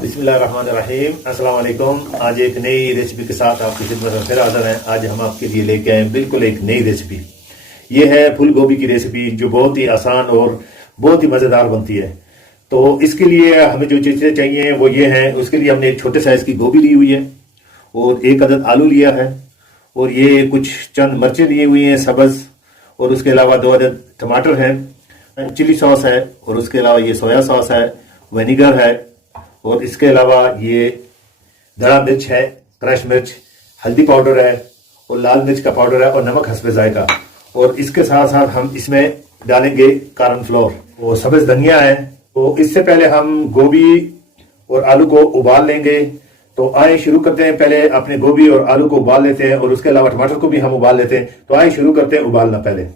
बिस्मिल्लाहिर्रहमानिर्रहीम। अस्सलाम वालेकुम। आज एक नई रेसिपी के साथ आपकी खिदमत में फिर हाजिर हैं। आज हम आपके लिए लेके आए बिल्कुल एक नई रेसिपी। ये है फूल गोभी की रेसिपी, जो बहुत ही आसान और बहुत ही मज़ेदार बनती है। तो इसके लिए हमें जो चीज़ें चाहिए वो ये हैं। उसके लिए हमने एक छोटे साइज़ की गोभी ली हुई है और एक अदद आलू लिया है और ये कुछ चंद मिर्चें ली हुई हैं सब्ज़, और उसके अलावा 2 अदद टमाटर हैं, चिली सॉस है, और उसके अलावा ये सोया सॉस है, विनीगर है, और इसके अलावा ये दड़ा मिर्च है, क्रश मिर्च, हल्दी पाउडर है और लाल मिर्च का पाउडर है, और नमक हस्बे जायका। और इसके साथ साथ हम इसमें डालेंगे कॉर्न फ्लोर और सब्ज धनिया है। तो इससे पहले हम गोभी और आलू को उबाल लेंगे। तो आए शुरू करते हैं। पहले अपने गोभी और आलू को उबाल लेते हैं और उसके अलावा टमाटर को भी हम उबाल लेते हैं। तो आए शुरू करते हैं उबालना। पहले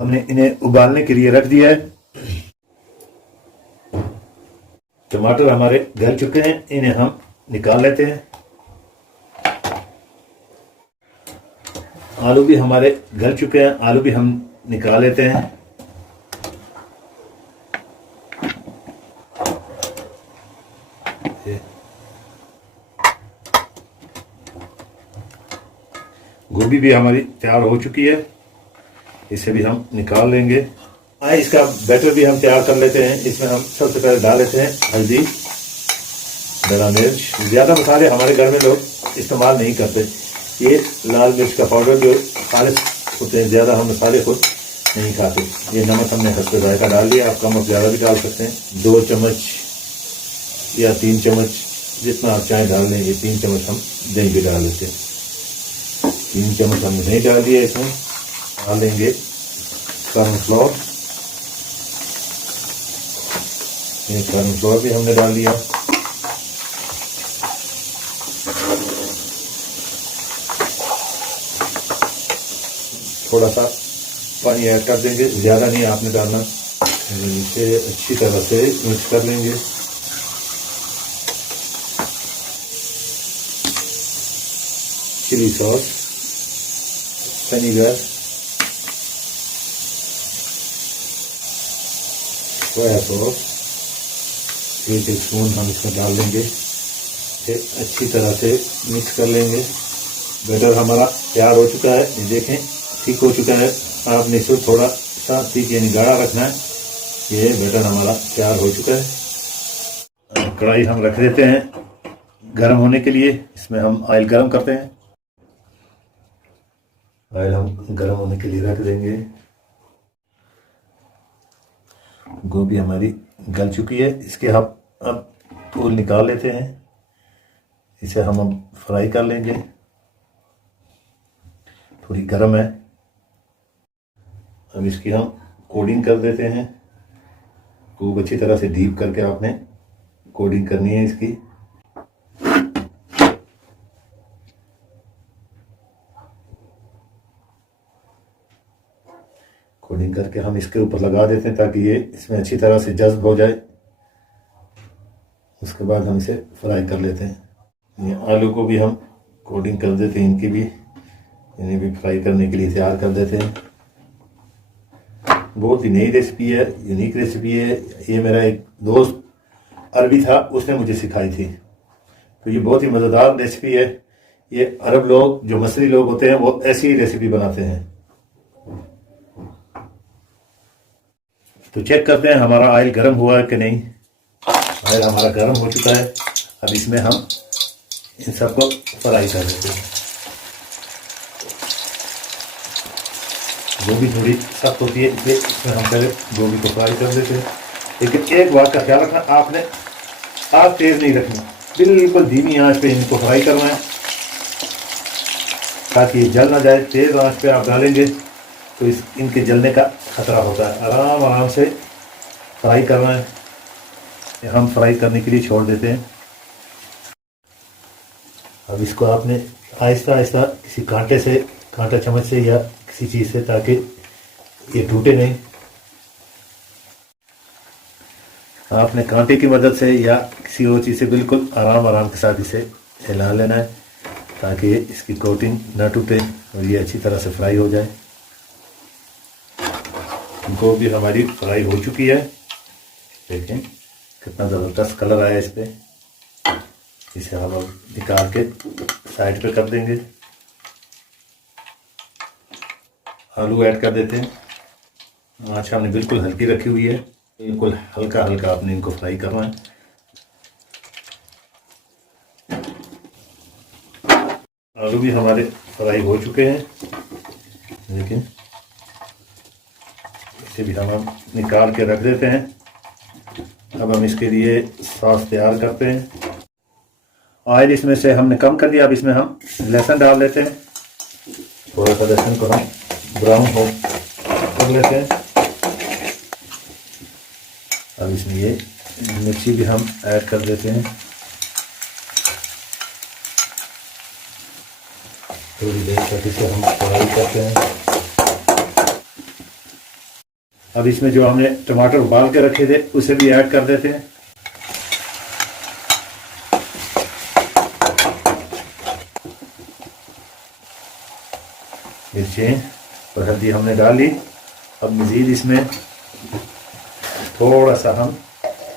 हमने इन्हें उबालने के लिए रख दिया है। टमाटर हमारे गल चुके हैं, इन्हें हम निकाल लेते हैं। आलू भी हमारे गल चुके हैं, आलू भी हम निकाल लेते हैं। गोभी भी हमारी तैयार हो चुकी है, इसे भी हम निकाल लेंगे। आए इसका बैटर भी हम तैयार कर लेते हैं। इसमें हम सबसे पहले डाल लेते हैं हल्दी, धड़ा मिर्च। ज़्यादा मसाले हमारे घर में लोग इस्तेमाल नहीं करते। ये लाल मिर्च का पाउडर जो खालिश होते हैं, ज़्यादा हम मसाले खुद नहीं खाते। ये नमक हमने हस्बे जायका डाल दिया, आप कम और ज़्यादा भी डाल सकते हैं। 2 चम्मच या 3 चम्मच जितना आप चाहें डाल लें। ये 3 चम्मच हम दही भी डाल लेते हैं। 3 चम्मच हमने नहीं डाल दिया। इसमें डाल लेंगे कॉर्न फ्लोर। ये कॉर्न फ्लोर भी हमने डाल दिया। थोड़ा सा पानी ऐड कर देंगे, ज़्यादा नहीं आपने डालना। इसे अच्छी तरह से मिक्स कर लेंगे। Chilli sauce, vinegar, soya sauce 1 spoon हम इसमें डाल देंगे। अच्छी तरह से मिक्स कर लेंगे। बैटर हमारा तैयार हो चुका है, ये देखें ठीक हो चुका है। आपने इसे थोड़ा सा ठीक यानी गाढ़ा रखना है। ये बैटर हमारा तैयार हो चुका है। कढ़ाई हम रख देते हैं गर्म होने के लिए। इसमें हम ऑयल गर्म करते हैं। ऑयल हम गर्म होने के लिए रख देंगे। गोभी हमारी गल चुकी है, इसके हम अब फूल निकाल लेते हैं। इसे हम अब फ्राई कर लेंगे। थोड़ी गर्म है, अब इसकी हम कोडिंग कर देते हैं। खूब अच्छी तरह से डीप करके आपने कोडिंग करनी है इसकी। कोडिंग करके हम इसके ऊपर लगा देते हैं ताकि ये इसमें अच्छी तरह से जज्ब हो जाए। उसके बाद हम इसे फ्राई कर लेते हैं। ये आलू को भी हम कोडिंग कर देते हैं, इन्हें भी फ्राई करने के लिए तैयार कर देते हैं। बहुत ही नई रेसिपी है, यूनिक रेसिपी है। ये मेरा एक दोस्त अरबी था, उसने मुझे सिखाई थी। तो ये बहुत ही मज़ेदार रेसिपी है। ये अरब लोग, जो मसरी लोग होते हैं, वो ऐसी ही रेसिपी बनाते हैं। तो चेक करते हैं हमारा ऑयल गर्म हुआ है कि नहीं। ऑयल हमारा गर्म हो चुका है। अब इसमें हम इन सबको फ्राई कर देते हैं। गोभी थोड़ी सख्त होती है, इसलिए इसमें हम पहले गोभी को फ्राई कर देते हैं। लेकिन एक बात का ख्याल रखना, आपने आग तेज़ नहीं रखनी, बिल्कुल धीमी आंच पे इनको फ्राई करना है ताकि जल ना जाए। तेज़ आंच पे आप डालेंगे तो इनके जलने का खतरा होता है। आराम आराम से फ्राई करना है। हम फ्राई करने के लिए छोड़ देते हैं। अब इसको आपने आहिस्ता आहिस्ता किसी कांटे से, कांटा चम्मच से या किसी चीज़ से, ताकि ये टूटे नहीं। आपने कांटे की मदद से या किसी और चीज़ से बिल्कुल आराम आराम के साथ इसे हिला लेना है, ताकि इसकी कोटिंग ना टूटे और ये अच्छी तरह से फ्राई हो जाए। गोभी हमारी फ्राई हो चुकी है, देखें कितना ज़बरदस्त कलर आया इस पर। इसे हम निकाल के साइड पे कर देंगे। आलू ऐड कर देते हैं। आँच हमने बिल्कुल हल्की रखी हुई है, बिल्कुल हल्का हल्का आपने इनको फ्राई करना है। आलू भी हमारे फ्राई हो चुके हैं, लेकिन इसे भी हम निकाल के रख देते हैं। अब हम इसके लिए सॉस तैयार करते हैं। ऑयल इसमें से हमने कम कर दिया। अब इसमें हम लहसुन डाल देते हैं। थोड़ा सा लहसुन को हम ब्राउन हो कर लेते हैं। अब इसमें ये मिर्ची भी हम ऐड कर देते हैं। थोड़ी देर तक इसे हम फ्राई करते हैं। अब इसमें जो हमने टमाटर उबाल के रखे थे उसे भी ऐड कर देते हैं। मिर्चें और हल्दी हमने डाली। अब मज़ीद इसमें थोड़ा सा हम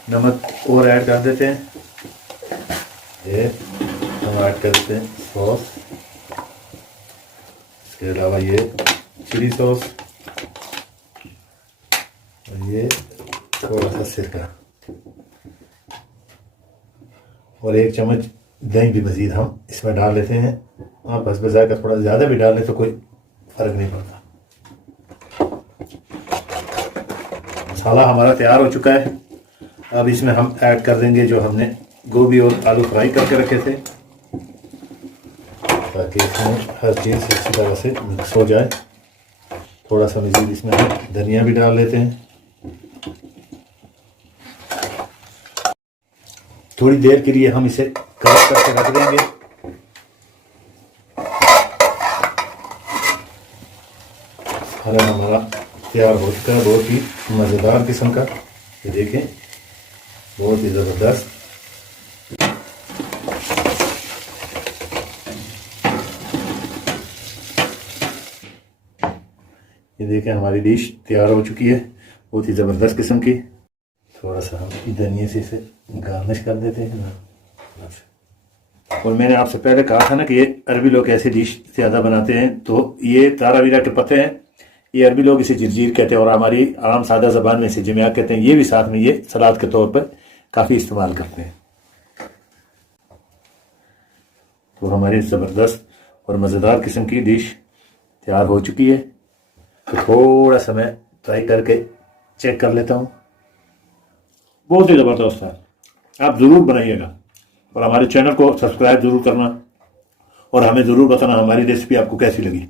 नमक और ऐड कर देते हैं। ये हम ऐड कर देते हैं सॉस, इसके अलावा ये चिली सॉस और ये थोड़ा सा सिरका और 1 चम्मच दही भी मज़ीद हम इसमें डाल लेते हैं। आप बस बजाय का थोड़ा ज़्यादा भी डाल लें तो कोई फ़र्क नहीं पड़ता। मसाला हमारा तैयार हो चुका है। अब इसमें हम ऐड कर देंगे जो हमने गोभी और आलू फ्राई करके रखे थे, ताकि इसमें हर चीज़ अच्छी तरह से मिक्स हो जाए। थोड़ा सा मज़ीद इसमें हम धनिया भी डाल लेते हैं। थोड़ी देर के लिए हम इसे कवर करके रख देंगे। खाना हमारा तैयार हो चुका है, बहुत ही मज़ेदार किस्म का। ये देखें, बहुत ही ज़बरदस्त। ये देखें, हमारी डिश तैयार हो चुकी है, बहुत ही ज़बरदस्त किस्म की। थोड़ा सा हम धनिया से इसे गार्निश कर देते हैं। और मैंने आपसे पहले कहा था ना कि ये अरबी लोग ऐसी डिश ज़्यादा बनाते हैं, तो ये तारावीरा के पत्ते हैं। ये अरबी लोग इसे जर्जीर कहते हैं और हमारी आम सादा ज़बान में इसे जमिया कहते हैं। ये भी साथ में ये सलाद के तौर पर काफ़ी इस्तेमाल करते हैं। तो हमारी ज़बरदस्त और मज़ेदार किस्म की डिश तैयार हो चुकी है। तो थोड़ा सा मैं ट्राई करके चेक कर लेता हूँ। बहुत ही ज़बरदस्त है, आप ज़रूर बनाइएगा और हमारे चैनल को सब्सक्राइब ज़रूर करना और हमें ज़रूर बताना हमारी रेसिपी आपको कैसी लगी।